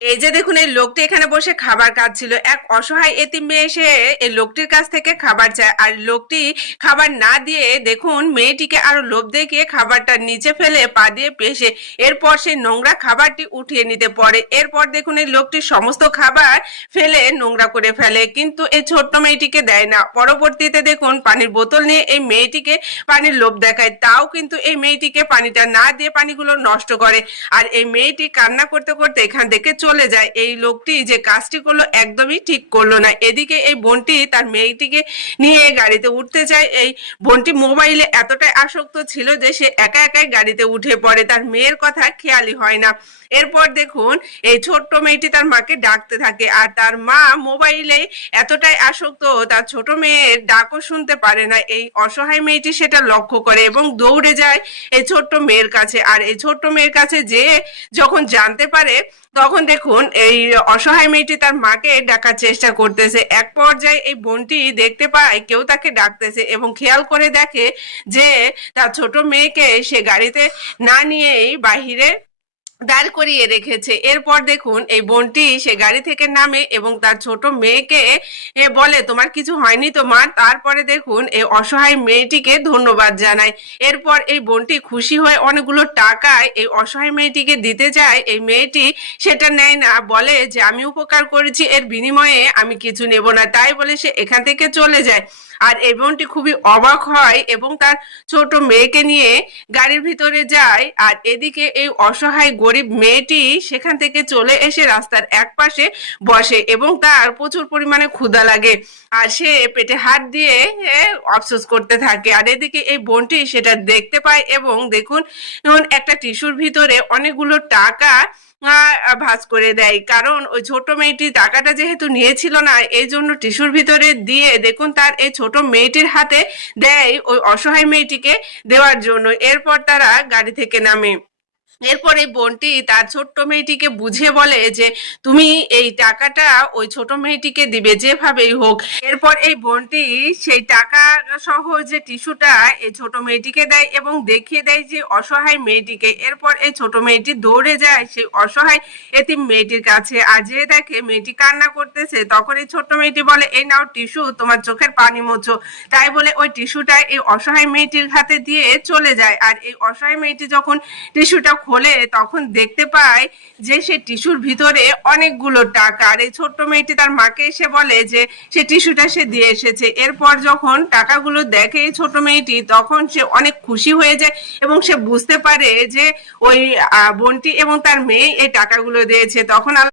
এই যে দেখুন, এই লোকটি এখানে বসে খাবার খাচ্ছিল। এক অসহায় এতিম মেয়ে এসে এই লোকটির কাছ থেকে খাবার চায়, আর লোকটি খাবার না দিয়ে দেখুন মেয়েটিকে আরো লোভ দেখিয়ে খাবারটা নিচে ফেলে পা দিয়ে পেশে এরপর সেই নোংরা খাবারটি উঠিয়ে নিতে পারে। এরপর দেখুন এই লোকটি সমস্ত খাবার ফেলে নোংরা করে ফেলে, কিন্তু এই ছোট্ট মেয়েটিকে দেয় না। পরবর্তীতে দেখুন পানির বোতল নিয়ে এই মেয়েটিকে পানির লোভ দেখায়, তাও কিন্তু এই মেয়েটিকে পানিটা না দিয়ে পানিগুলো নষ্ট করে। আর এই মেয়েটি কান্না করতে করতে এখান থেকে চলে যায়। এই লোকটি যে কাজটি করলো একদমই ঠিক করলো না। এদিকে এই বোনটি তার মেয়েটিকে নিয়ে গাড়িতে উঠতে চায়। এই বোনটি মোবাইলে এতটাই আসক্ত ছিল যে সে একা একাই গাড়িতে উঠে পড়ে, তার মেয়ের কথা খেয়ালই হয় না। এরপর দেখুন এই ছোট্ট মেয়েটি তার মাকে ডাকতে থাকে, আর তার মা মোবাইলে এতটাই আসক্ত তার ছোট মেয়ের ডাকও শুনতে পারে না। এই অসহায় মেয়েটি সেটা লক্ষ্য করে এবং দৌড়ে যায় এই ছোট্ট মেয়ের কাছে। আর এই ছোট্ট মেয়ের কাছে যে যখন জানতে পারে, তখন দেখুন এই অসহায় মেয়েটি তার মাকে ডাকার চেষ্টা করতেছে। এক পর্যায়ে এই বোনটি দেখতে পায় কেউ তাকে ডাকতেছে এবং খেয়াল করে দেখে যে তার ছোট মেয়েকে সে গাড়িতে না নিয়েই বাহিরে দাঁড় করিয়ে রেখেছে। এরপর দেখুন এই বোনটি সে গাড়ি থেকে নামে এবং তার ছোট মেয়েকে বলে, তোমার কিছু হয়নি তো মা? তারপরে দেখুন এই অসহায় মেয়েটিকে ধন্যবাদ জানায়। এরপর এই বোনটি খুশি হয়ে অনেকগুলো টাকা এই অসহায় মেয়েটিকে দিতে যায়। এই মেয়েটি সেটা নেয় না, বলে যে আমি উপকার করেছি, এর বিনিময়ে আমি কিছু নেব না। তাই বলে সে এখান থেকে চলে যায়। আর এই বোনটি খুবই অবাক হয় এবং তার ছোট মেয়েকে নিয়ে গাড়ির ভিতরে যায়। আর এদিকে এই অসহায় গরিব মেয়েটি সেখান থেকে চলে এসে রাস্তার এক পাশে বসে এবং তার প্রচুর পরিমাণে ক্ষুধা লাগে, আর সে পেটে হাত দিয়ে আফসোস করতে থাকে। আর এদিকে এই বোনটি সেটা দেখতে পায় এবং দেখুন একটা টিস্যুর ভিতরে অনেকগুলো টাকা ভাঁজ করে দেয়, কারণ ওই ছোট মেয়েটি টাকাটা যেহেতু নিয়েছিল না, এই জন্য টিস্যুর ভিতরে দিয়ে দেখুন তার এই ছোট মেয়েটির হাতে দেয় ওই অসহায় মেয়েটিকে দেওয়ার জন্য। এরপর তারা গাড়ি থেকে নামে। এরপর এই বোনটি তার ছোট্ট মেয়েটিকে বুঝিয়ে বলে যে তুমি এই টাকাটা ওই ছোট মেয়েটিকে দিবে যেভাবেই হোক। এরপর এই বোনটি সেই টাকা সহ যে টিস্যুটা এই ছোট মেয়েটিকে দেয় এবং দেখিয়ে দেয় যে অসহায় মেয়েটিকে। এরপর এই ছোট মেয়েটি দৌড়ে যায় সেই অসহায় এতিম মেয়েটির কাছে, আর যে দেখে মেয়েটি কান্না করতেছে, তখন এই ছোট্ট মেয়েটি বলে, এই নাও টিস্যু, তোমার চোখের পানি মোছো। তাই বলে ওই টিস্যুটা এই অসহায় মেয়েটির হাতে দিয়ে চলে যায়। আর এই অসহায় মেয়েটি যখন টিস্যুটা খোলে তখন দেখতে পায় যে সে টিস্যুর ভিতরে অনেকগুলো টাকা। আর এই ছোট্ট মেয়েটি তার মাকে এসে বলে যে সে টিস্যুটা সে দিয়ে এসেছে। এরপর যখন টাকাগুলো দেখে এই ছোট মেয়েটি, তখন সে অনেক খুশি হয়ে যায় এবং সে বুঝতে পারে যে ওই বোনটি এবং তার মেয়ে এই টাকাগুলো দিয়েছে। তখন